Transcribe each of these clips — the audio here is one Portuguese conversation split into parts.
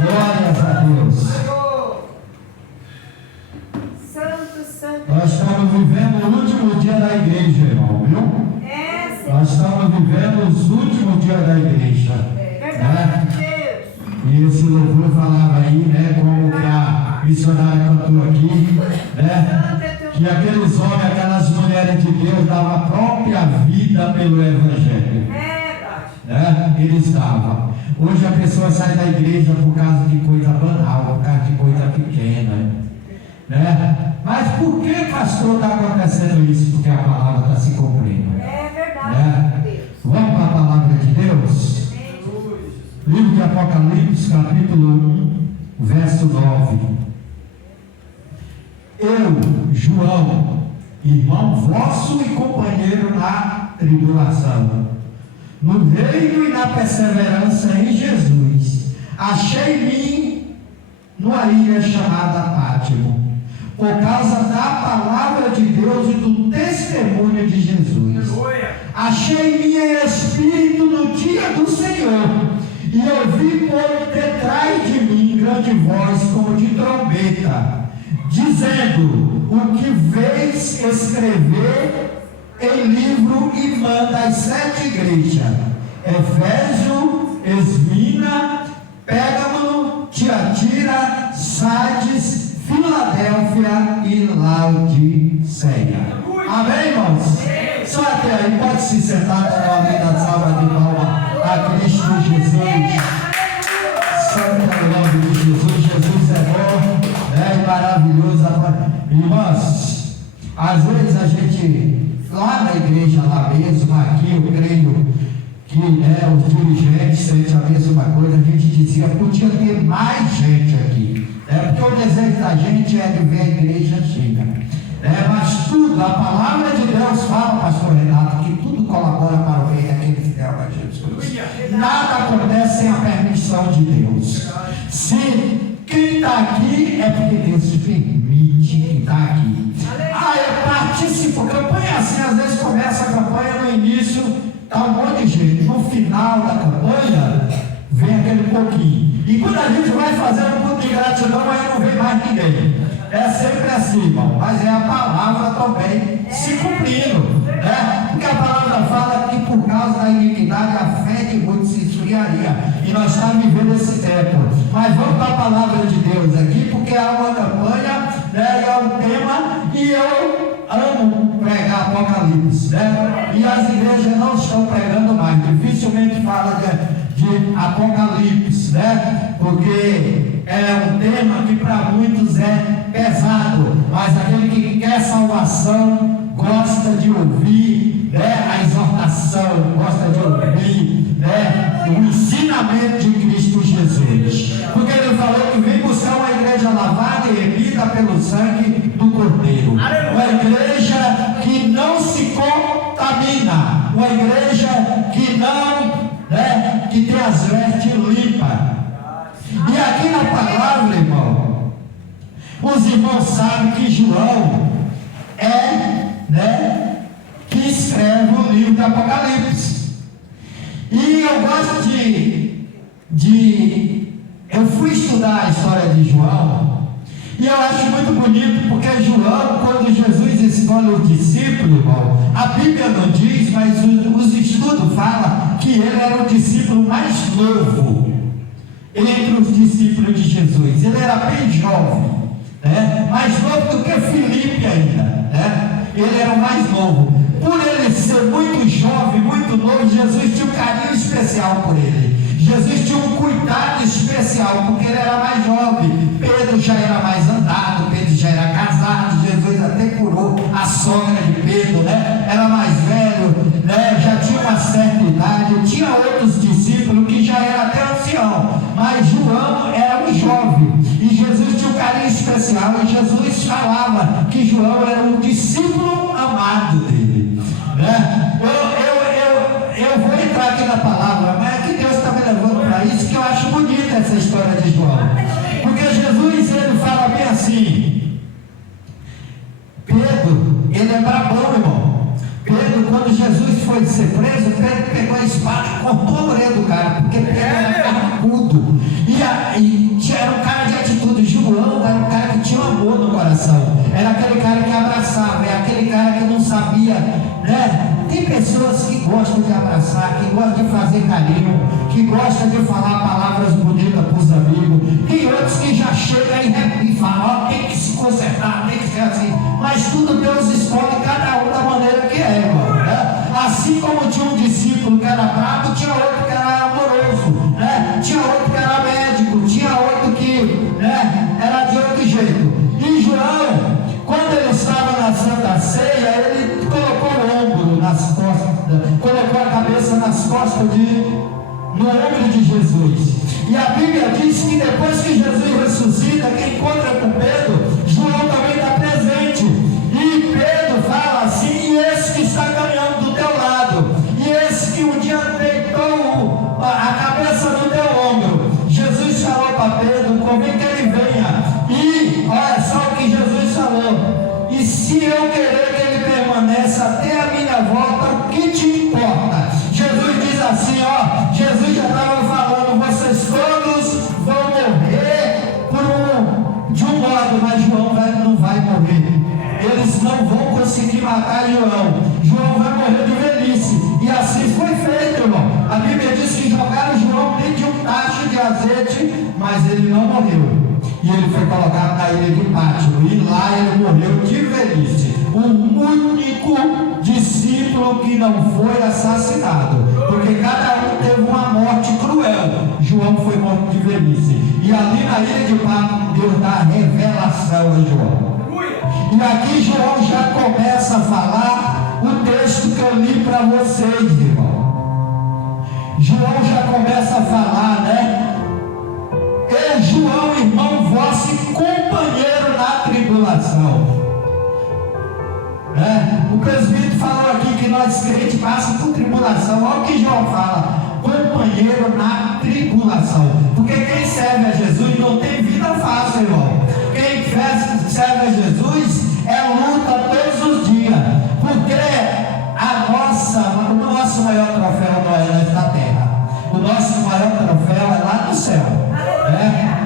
Glórias a Deus. Nós estamos vivendo o último dia da igreja, irmão, viu? Nós estamos vivendo os últimos dias da igreja. E esse louvor falava aí, né? Como que a missionária cantou aqui, né? Que aqueles homens, aquelas mulheres de Deus davam a própria vida pelo Evangelho. Né? Eles davam. Hoje a pessoa sai da igreja por causa de coisa banal, por causa de coisa pequena. Né? Mas por que, pastor, está acontecendo isso? Porque a palavra está se cumprindo. É verdade. Né? Vamos para a palavra de Deus? Livro de Apocalipse, capítulo 1, verso 9. Eu, João, irmão vosso e companheiro na tribulação, no reino e na perseverança em Jesus, achei-me numa ilha chamada Pátimo, por causa da palavra de Deus e do testemunho de Jesus. Achei-me em espírito no dia do Senhor, e ouvi por detrás de mim grande voz como de trombeta, dizendo: o que vês escrever em livro e manda às 7 igrejas: Éfeso, Esmina, Pérgamo, Tiatira, Sardes, Filadélfia e Laodiceia. Amém, irmãos? Só até aí, pode se sentar com a vida salva de palma a Cristo Jesus. Santo é o nome de Jesus. Jesus é bom, é maravilhoso. Irmãos, às vezes a gente, lá na igreja, lá mesmo, aqui, eu creio que os dirigentes sentem a mesma coisa. A gente dizia: podia ter mais gente aqui. Porque o desejo da gente é de ver a igreja cheia. Mas tudo, a palavra de Deus fala, pastor Renato, que tudo colabora para o bem daqueles que amam a Jesus. Nada acontece sem a permissão de Deus. Se quem está aqui é porque Deus permite quem está aqui. Eu participo. Campanha assim, às vezes começa a campanha, no início está um monte de gente, no final da campanha vem aquele pouquinho. E quando a gente vai fazer um culto de gratidão, aí não vem mais ninguém. É sempre assim, irmão. Mas é a palavra também se cumprindo. Porque a palavra fala que por causa da iniquidade a fé de muitos se esfriaria. E nós estamos vivendo esse tempo. Mas vamos para a palavra de Deus aqui, porque há uma campanha, e é um tema, e eu amo pregar Apocalipse. E as igrejas não estão pregando mais. Dificilmente fala de Apocalipse, porque é um tema que para muitos é pesado, mas aquele que quer salvação gosta de ouvir a exortação, gosta de ouvir o ensinamento de Cristo Jesus, porque ele falou que vem buscar uma igreja lavada e remida pelo sangue do Cordeiro, uma igreja que não se contamina, uma igreja que não que tem as vestes limpas. E aqui na palavra, irmão, os irmãos sabem que João que escreve o livro do Apocalipse. E eu gosto eu fui estudar a história de João, e eu acho muito bonito, porque João, quando Jesus escolhe os discípulos, irmão, a Bíblia não diz, mas os estudos falam que ele era o discípulo mais novo entre os discípulos de Jesus. Ele era bem jovem, mais novo do que Filipe ainda, ele era o mais novo. Por ele ser muito jovem, muito novo, Jesus tinha um carinho especial por ele. Jesus tinha um cuidado especial, porque ele era mais jovem. Pedro já era mais andado, Pedro já era casado, Jesus até curou a sogra de Pedro, era mais velho, já tinha uma certa idade. Tinha outros discípulos que já eram até ancião, mas João era um jovem, e Jesus tinha um carinho especial, e Jesus falava que João era um discípulo amado dele. Eu vou entrar aqui na palavra, mas é que Deus está me levando para isso, que eu acho bonita essa história de João, porque Jesus, ele fala bem assim. Pedro, ele é brabão, irmão. Pedro, quando Jesus foi ser preso, Pedro pegou a espada e cortou a orelha do cara, porque Pedro era carrancudo. E gosta de abraçar, que gosta de fazer carinho, que gosta de falar palavras bonitas para os amigos. Tem outros que já chegam e falam, tem que se consertar, tem que ser assim. Mas tudo Deus escolhe cada um da maneira que é, irmão, né? Assim como tinha um discípulo que era bravo, tinha outro que era amoroso, né? Tinha outro que era médico, tinha outro que, né, era de outro jeito. E João, quando ele estava na Santa Ceia, ele colocou o ombro nas costas, colocou a cabeça nas costas no ombro de Jesus. E a Bíblia diz que depois que Jesus ressuscita, quem encontra com Pedro, João também está presente. E Pedro fala assim: e esse que está caminhando do teu lado, e esse que um dia deitou a cabeça no teu ombro. Jesus falou para Pedro: convém que ele venha. E olha só o que Jesus falou: e se eu querer que ele permaneça até a minha volta, o que te importa? Jesus diz assim, ó, Jesus já estava falando: vocês todos vão morrer de um modo, mas João não vai morrer. Eles não vão conseguir matar João. João vai morrer de velhice. E assim foi feito, irmão. A Bíblia diz que jogaram João dentro de um tacho de azeite, mas ele não morreu. E ele foi colocado na ilha de Pátimo. E lá ele morreu de velhice. O único discípulo que não foi assassinado. Porque cada um teve uma morte cruel. João foi morto de velhice. E ali na ilha de Pátimo, Deus dá a revelação a João. E aqui João já começa a falar o texto que eu li para vocês, irmão. João já começa a falar, né? Eu, João, irmão vosso e companheiro na tribulação. O presbítero falou aqui que nós crentes passamos por tribulação. Olha o que João fala: companheiro na tribulação. Porque quem serve a Jesus não tem vida fácil, irmão. Quem serve a Jesus é luta todos os dias. Porque o nosso maior troféu não é nesta terra. O nosso maior troféu é lá no céu.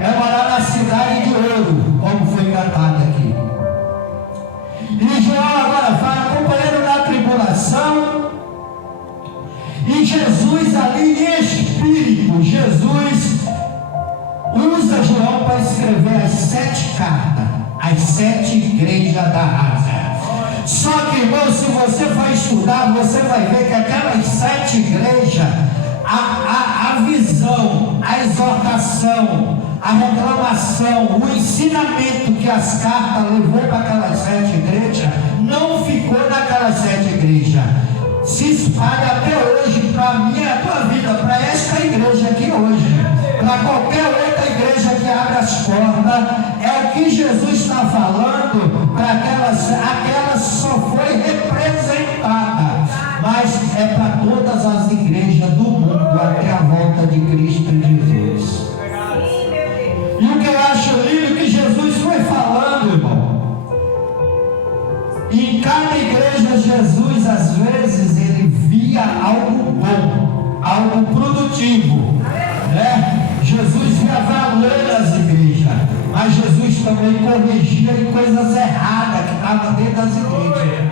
É morar na cidade de ouro, como foi cantado aqui. E João agora fala: companheiro na tribulação. E Jesus ali em espírito, Jesus usa João para escrever as 7 cartas, as 7 igrejas da Ásia. Só que, irmão, se você for estudar, você vai ver que aquelas 7 igrejas, a visão, a exortação, a reclamação, o ensinamento que as cartas levou para aquelas 7 igrejas, não ficou naquelas 7 igrejas. Se espalha até hoje para a minha e a tua vida, para esta igreja aqui hoje, para qualquer outra igreja que abre as portas. É o que Jesus está falando para aquelas só foi representada, mas é para todas as igrejas do mundo até a volta de Cristo Jesus. E o que eu acho lindo é que Jesus foi falando, irmão. E em cada igreja Jesus, às vezes, ele via algo bom, algo produtivo, né? Jesus via valor nas igrejas, mas Jesus também corrigia em coisas erradas que estavam dentro das igrejas.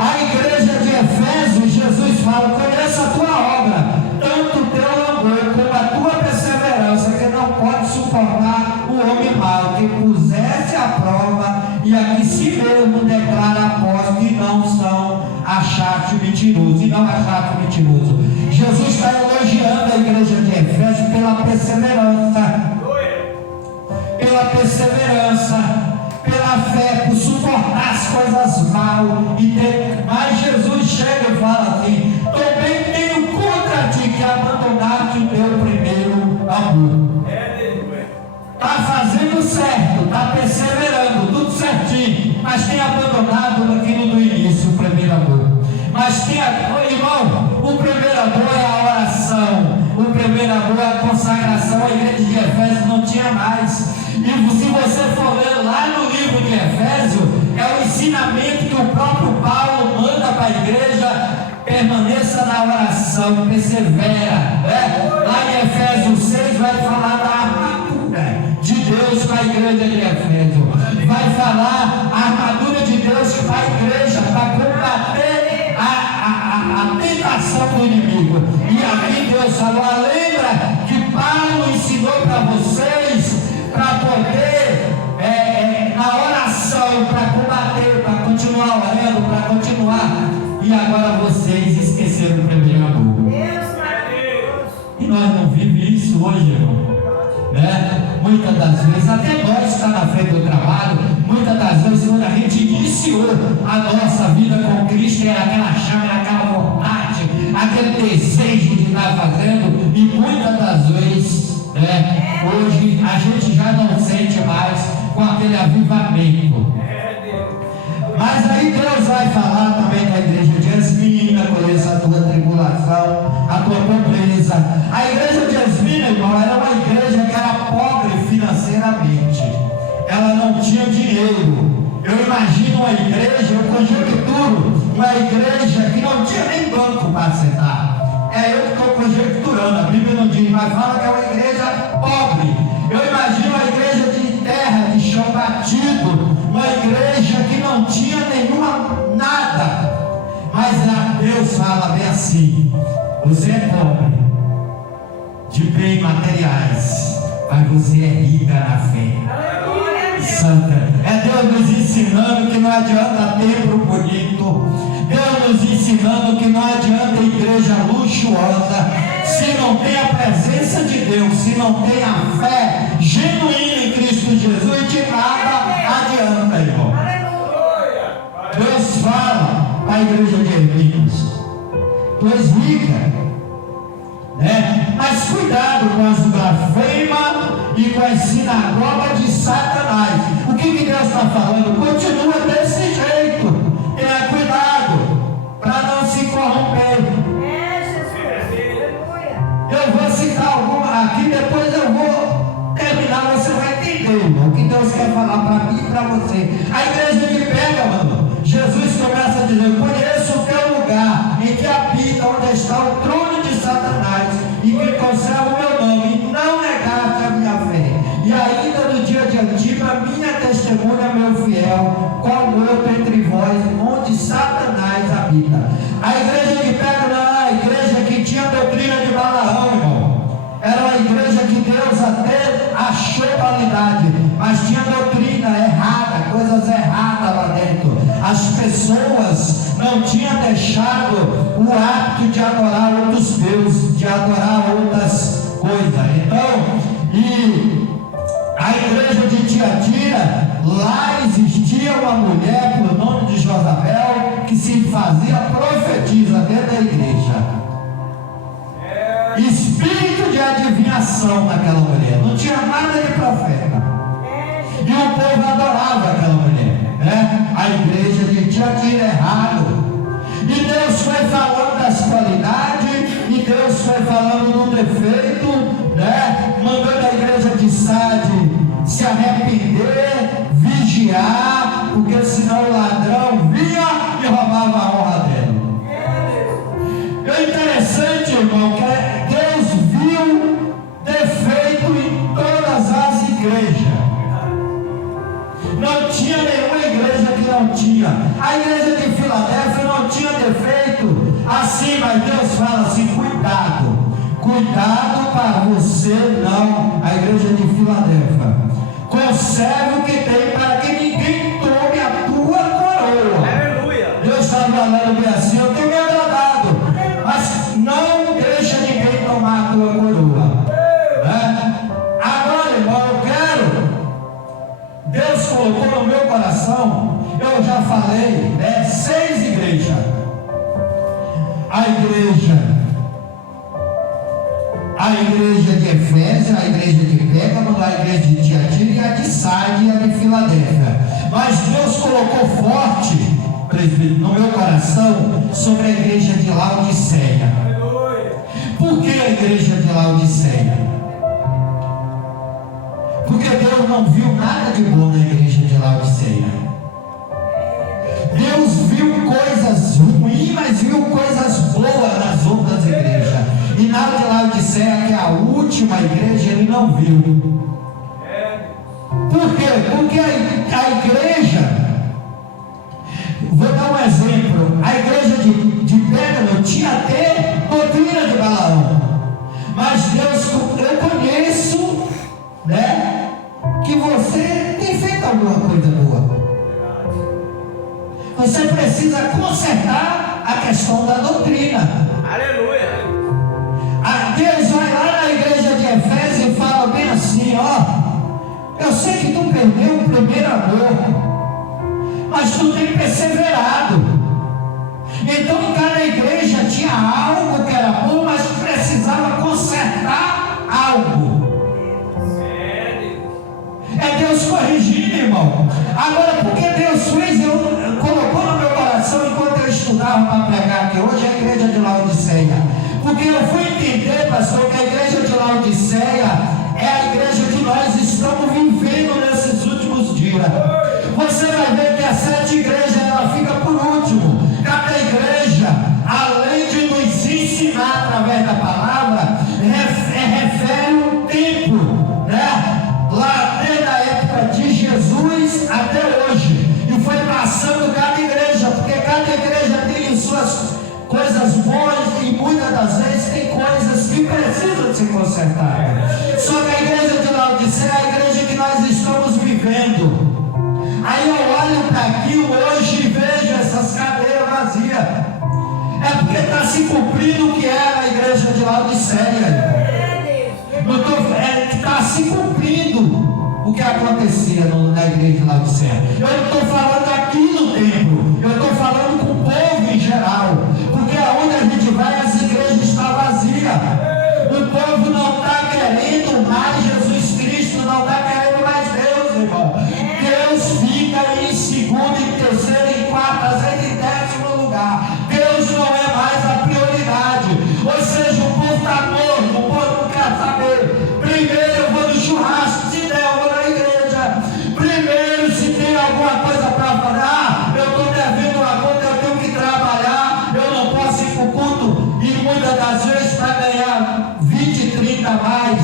A igreja de Efésios, Jesus fala: conheça a tua obra, tanto o teu amor como a tua perseverança, que não pode suportar o homem mau, que pusesse à prova e a que si mesmo declara apóstolo e não são achados mentirosos. E não achados mentirosos. Jesus está elogiando a igreja de Efésios pela perseverança, pela fé, por suportar as coisas mal. Mas Jesus chega e fala assim: também tenho contra ti que abandonaste o teu primeiro amor. Está fazendo certo, está perseverando, tudo certinho, mas tem abandonado aquilo do início, o primeiro amor. Mas tem, irmão, o primeiro amor é a oração, o primeiro amor é a consagração. A igreja de Efésios não tinha mais. E se você for ler lá no livro de Efésios, é o ensinamento que o próprio Paulo manda para a igreja: permaneça na oração, persevera. Lá em Efésios 6 vai falar da armadura de Deus para a igreja de Efésios. Vai falar a armadura de Deus para a igreja, para combater a Deus falou, lembra que Paulo ensinou para vocês, para poder, na oração, para combater, para continuar orando, para continuar, e agora vocês esqueceram o primeiro amor. E nós não vivemos isso hoje, irmão, né? Muitas das vezes, até nós está na frente do trabalho, muitas das vezes quando a gente iniciou a nossa vida com Cristo, era aquela chama, era aquela vontade, aquele desejo de estar fazendo, e muitas das vezes, hoje a gente já não sente mais com aquele avivamento. Mas aí Deus vai falar também da igreja de Esmina, conheça a tua tribulação, a tua pobreza. A igreja de Esmina, irmão, era uma igreja que era pobre financeiramente. Ela não tinha dinheiro. Eu imagino uma igreja, eu conjecturo, uma igreja que não tinha nem banco para sentar. É eu que estou conjecturando, a Bíblia não diz, mas fala que é uma igreja pobre. Eu imagino uma igreja de terra, de chão batido, uma igreja que não tinha nenhuma nada. Mas Deus fala bem assim: você é pobre de bens materiais, mas você é rica na fé. Santa. É Deus nos ensinando que não adianta templo bonito, Deus nos ensinando que não adianta igreja luxuosa, se não tem a presença de Deus, se não tem a fé genuína em Cristo Jesus, de nada adianta, irmão. Deus fala para a igreja de Hermínios: tu és rica, né? Mas cuidado com as blasfemas e com as sinagogas de Satanás. O que Deus está falando? Continua desse jeito. Tenha cuidado para não se corromper. Eu vou citar alguma aqui, depois eu vou terminar, você vai entender, irmão, o que Deus quer falar para mim e para você. A igreja de Pérgamo, Jesus começa a dizer: conheço o teu lugar, em que habita, onde está o trono de Satanás, e que conserva o meu nome, e não negaste a minha fé. E ainda no dia de Antipa, minha testemunha, meu fiel, qual outro entre vós, onde Satanás habita. A igreja de Pérgamo era a igreja que tinha a doutrina de Balaão, irmão. Era uma igreja que Deus até achou qualidade, mas tinha doutrina errada, coisas erradas lá dentro. As pessoas não tinham deixado o hábito de adorar outros deuses, de adorar outras coisas. Então, e a igreja de Tiatira, lá existia uma mulher por nome de Josabel, que se fazia profetisa dentro da igreja. Espírito de adivinhação naquela mulher, não tinha nada de profeta, e o povo adorava aquela mulher, né? A igreja de Tiatira, errado. E Deus foi falando das qualidades, e Deus foi falando do defeito, né? Mandando a igreja de Sardes se arrepender, vigiar, porque senão o ladrão vinha e roubava a honra dela. É interessante, irmão, que Deus viu defeito em todas as igrejas. Não tinha nenhuma igreja que não tinha. A igreja de Filadélfia não tinha defeito assim, mas Deus fala assim: cuidado para você não, a igreja de Filadélfia, conserve o que tem para que ninguém tome a tua coroa. Aleluia. Deus está falando bem assim: eu tenho me agradado, mas não deixa ninguém tomar a tua coroa, né? Agora, irmão, eu quero, Deus colocou no meu coração, eu já falei, 6 igrejas. A igreja de Efésio, a igreja de Pérgamo, a igreja de Tiatira, e a de Sardes e a de Filadélfia. Mas Deus colocou forte, presbítero, no meu coração sobre a igreja de Laodiceia. Por que a igreja de Laodiceia? Porque Deus não viu nada de bom na igreja de Laodiceia. Deus viu coisas ruins, mas viu coisas boas nas outras igrejas. E na de Laodiceia, que é a última igreja, ele não viu. Por quê? Porque a igreja, vou dar um exemplo, a igreja de Pérgamo tinha até doutrina de Balaão. Você precisa consertar a questão da doutrina. Aleluia. Deus vai lá na igreja de Efésios e fala bem assim: ó, eu sei que tu perdeu o primeiro amor, mas tu tem perseverado. Então em cada igreja tinha algo que era bom, mas precisava consertar algo. É Deus corrigindo, irmão. Agora, porque Deus fez, colocou no meu coração enquanto eu estudava para pregar aqui hoje, a igreja de Laodiceia. Porque eu fui entender, pastor, que a igreja de Laodiceia é a igreja que nós estamos vivendo nesses últimos dias. Você vai ver que a 7 igrejas, ela fica por último. Cada igreja, além de nos ensinar através da palavra, refere um tempo, né? Lá desde a época de Jesus até hoje, e foi passando cada igreja, porque cada igreja tem suas coisas boas e muitas das vezes tem coisas que precisam ser consertadas. Só que a igreja de Laodiceia é a igreja que nós estamos vivendo. Aí eu olho para aquilo hoje e vejo essas cadeiras vazias. É porque está se cumprindo o que era a igreja de Laodiceia. Está se cumprindo o que acontecia na igreja de Laodiceia. Eu não estou falando aqui no templo, eu estou falando com o povo em geral, porque aonde a gente vai, as igrejas estão vazias. O povo não está querendo mais Jesus Cristo, não está querendo mais Deus, irmão. Deus fica em segundo, em terceiro, em quarto, às vezes em 10º lugar. Deus não é mais a prioridade. Ou seja, o povo está morto, o povo não quer saber. Primeiro eu vou no churrasco, se der eu vou na igreja. Primeiro, se tem alguma coisa para falar, eu estou devendo uma conta, eu tenho que trabalhar, eu não posso ir para o culto. E muitas das vezes para ganhar 20, 30 mais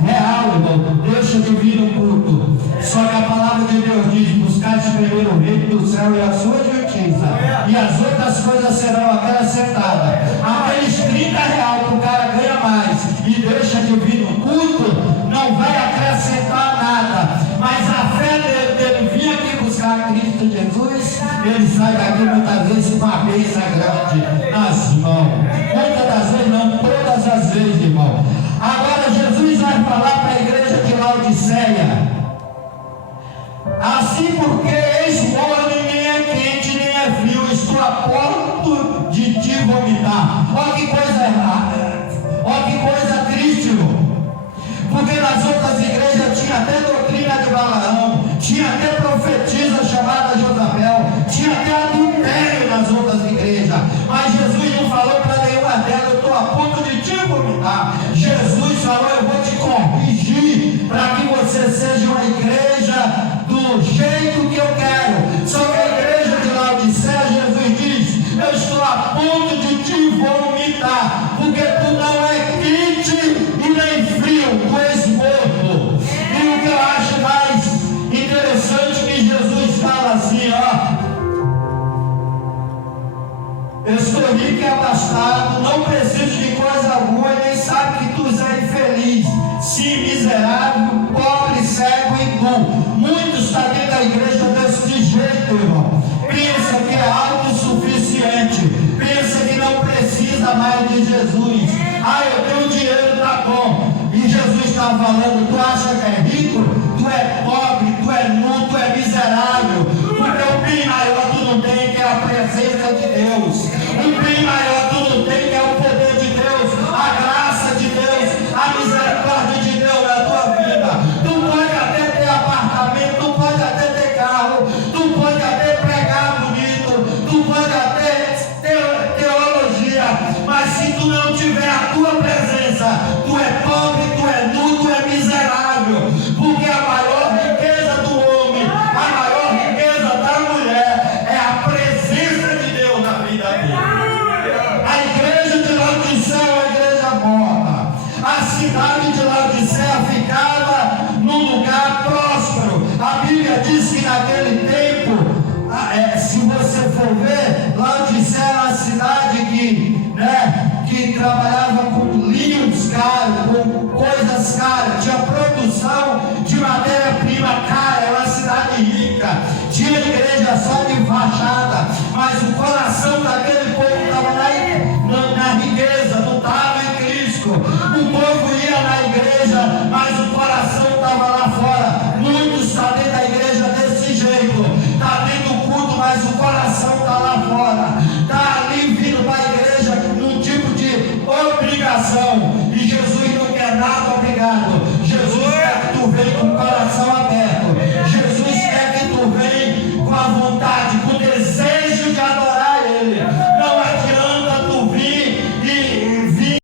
real, irmão, deixa de vir no culto. Só que a palavra de Deus diz: buscar primeiro o reino do céu e a sua justiça, e as outras coisas serão acrescentadas. Aqueles 30 reais que o cara ganha mais e deixa de vir no culto, não vai acrescentar nada. Mas a fé dele vir aqui buscar Cristo Jesus, ele sai daqui muitas vezes com uma bênção grande nas mãos. Muitas das vezes, não, todas as vezes, irmão. Agora Jesus vai falar para a igreja de Laodiceia: assim, porque eis morno e nem é quente nem é frio, estou a ponto de te vomitar. Olha que coisa errada, olha que coisa triste, irmão. Porque nas outras igrejas tinha até doutrina de Balaão, tinha até profetisa chamada Josabel, tinha até adultério nas outras igrejas. Mas Jesus não falou para nenhuma delas: eu estou a ponto de te vomitar. Jesus falou: eu vou te corrigir para que você seja uma igreja do jeito que eu quero. Só que a igreja de Laodiceia, Jesus diz: eu estou a ponto de te vomitar, porque tu não é quente e nem frio, tu és morto. E o que eu acho mais interessante que Jesus fala assim: ó, eu estou rico e abastado, não preciso de coisa alguma, e nem sabe que tu és infeliz, sim, miserável, pobre, cego e nu. Muitos estão dentro da igreja desse jeito, irmão. Pensa que é autossuficiente, pensa que não precisa mais de Jesus. Ah, eu tenho dinheiro, tá bom. E Jesus está falando: tu acha que é rico? Tu é pobre, tu é nu, tu é miserável. Porque o bem maior tu não tem, que é a presença de Deus. O bem maior tu não tem, que é o poder de Deus, a graça de Deus, a misericórdia de Deus na tua vida. Tu pode até ter apartamento, tu pode até ter carro, tu pode até pregar bonito, tu pode até ter teologia, mas se tu não tiver a tua presença, tu é pobre, tu é nu, tu é miserável. Porque a maior riqueza do homem, a maior riqueza da mulher é a presença de Deus na vida dele. A igreja de Laodiceia é uma igreja morta. A cidade de Laodiceia ficava num lugar próspero. A Bíblia diz que naquele tempo, se você for ver, Laodiceia era uma cidade que trabalhava com linhos caros, com coisas caras, tinha